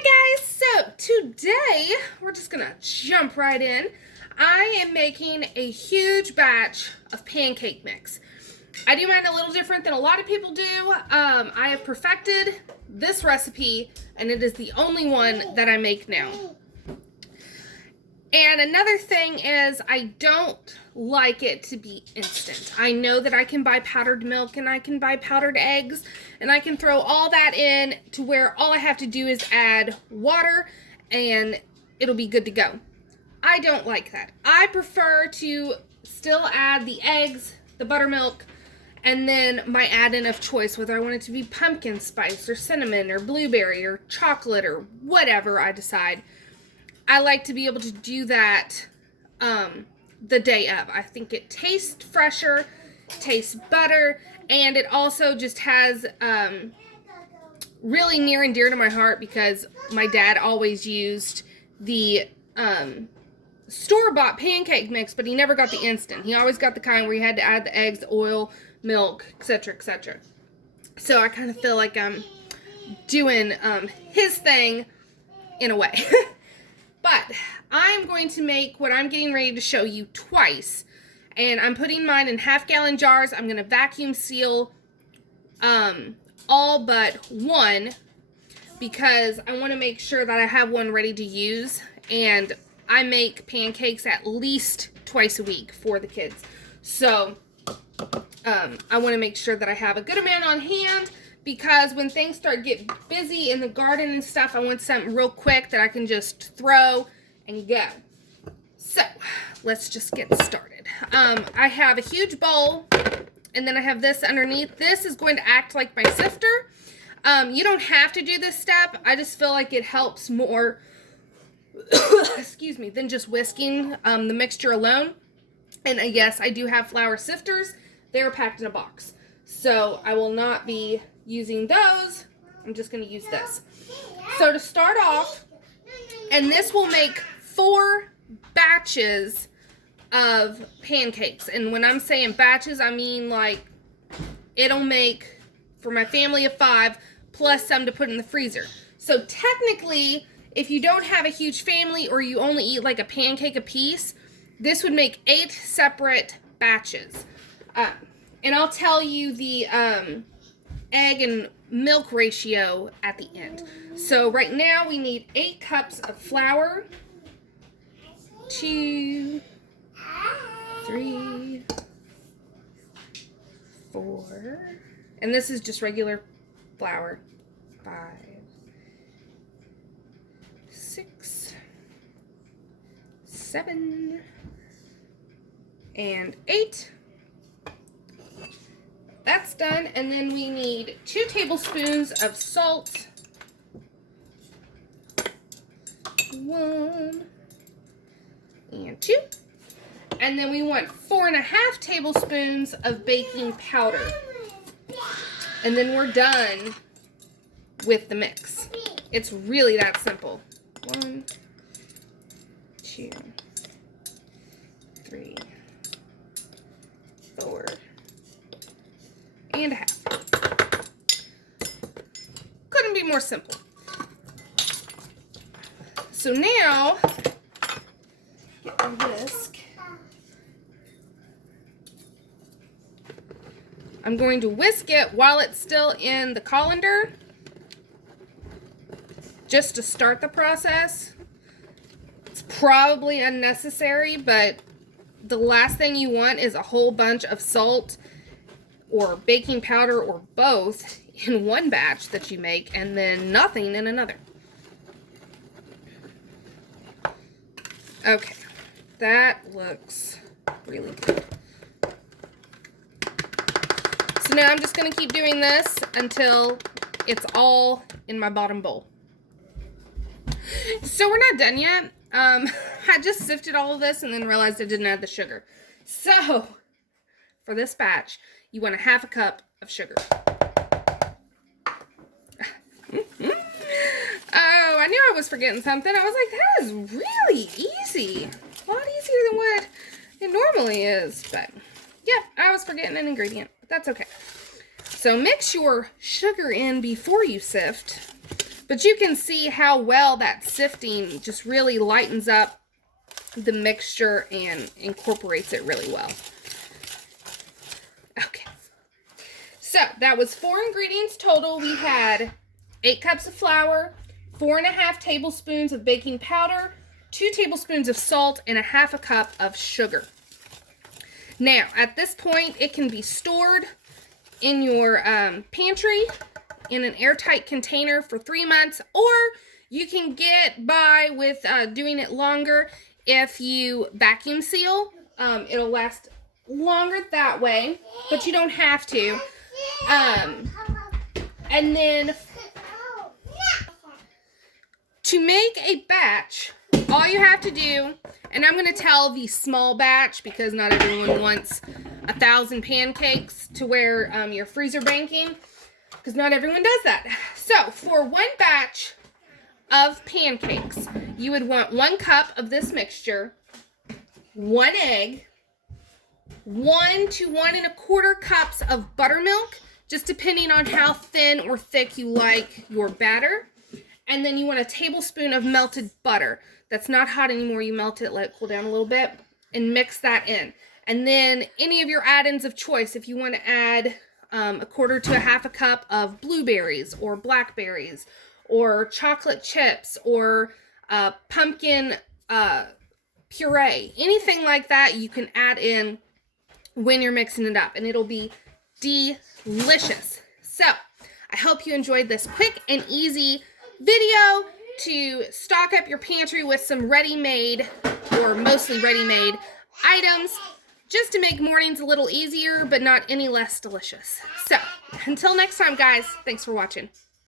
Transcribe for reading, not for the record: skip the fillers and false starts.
Hi guys, so today we're just gonna jump right in. I am making a huge batch of pancake mix. I do mine a little different than a lot of people do. I have perfected this recipe and it is the only one that I make now. And another thing is I don't like it to be instant. I know that I can buy powdered milk and I can buy powdered eggs and I can throw all that in to where all I have to do is add water and it'll be good to go. I don't like that. I prefer to still add the eggs, the buttermilk, and then my add-in of choice, whether I want it to be pumpkin spice or cinnamon or blueberry or chocolate or whatever I decide. I like to be able to do that the day of. I think it tastes fresher, tastes better, and it also just has really near and dear to my heart because my dad always used the store-bought pancake mix, but he never got the instant. He always got the kind where you had to add the eggs, the oil, milk, etc., etc. So I kind of feel like I'm doing his thing in a way. But I'm going to make what I'm getting ready to show you twice. And I'm putting mine in half-gallon jars. I'm going to vacuum seal all but one because I want to make sure that I have one ready to use. And I make pancakes at least twice a week for the kids. So I want to make sure that I have a good amount on hand because when things start getting busy in the garden and stuff, I want something real quick that I can just throw and go. So let's just get started. I have a huge bowl and then I have this underneath. This is going to act like my sifter. You don't have to do this step. I just feel like it helps more excuse me, than just whisking the mixture alone. And yes, I do have flour sifters. They're packed in a box. So I will not be using those. I'm just going to use this. So to start off, and this will make 4 batches of pancakes. And when I'm saying batches, I mean like it'll make for my family of 5 plus some to put in the freezer. So technically, if you don't have a huge family or you only eat like a pancake a piece, this would make 8 separate batches. And I'll tell you the egg and milk ratio at the end. So right now we need 8 cups of flour. 2, 3, 4. And this is just regular flour. 5, 6, 7, and 8. That's done, and then we need 2 tablespoons of salt. 1 and 2. And then we want 4.5 tablespoons of baking powder. And then we're done with the mix. It's really that simple. 1, 2, 3, 4. And a half. Couldn't be more simple. So now, get my whisk. I'm going to whisk it while it's still in the colander, just to start the process. It's probably unnecessary, but the last thing you want is a whole bunch of salt or baking powder or both in one batch that you make and then nothing in another. Okay, that looks really good. So now I'm just going to keep doing this until it's all in my bottom bowl. So we're not done yet. I just sifted all of this and then realized I didn't add the sugar. So for this batch, you want 1/2 cup of sugar. Oh, I knew I was forgetting something. I was like, that is really easy. A lot easier than what it normally is. But yeah, I was forgetting an ingredient. But that's okay. So mix your sugar in before you sift. But you can see how well that sifting just really lightens up the mixture and incorporates it really well. Okay. So that was 4 ingredients total. We had 8 cups of flour, 4.5 tablespoons of baking powder, 2 tablespoons of salt, and 1/2 cup of sugar. Now, at this point, it can be stored in your pantry in an airtight container for 3 months, or you can get by with doing it longer if you vacuum seal. It'll last longer that way, but you don't have to. And then to make a batch, all you have to do, and I'm going to tell the small batch because not everyone wants 1,000 pancakes to where you're freezer banking, because not everyone does that. So for 1 batch of pancakes, you would want 1 cup of this mixture, 1 egg, 1 to 1 1/4 cups of buttermilk, just depending on how thin or thick you like your batter. And then you want 1 tablespoon of melted butter. That's not hot anymore. You melt it, let it cool down a little bit, and mix that in. And then any of your add-ins of choice, if you want to add 1/4 to 1/2 cup of blueberries or blackberries or chocolate chips or pumpkin puree, anything like that, you can add in when you're mixing it up, and it'll be delicious. So I hope you enjoyed this quick and easy video to stock up your pantry with some ready-made, or mostly ready-made items, just to make mornings a little easier, but not any less delicious. So until next time, guys, thanks for watching.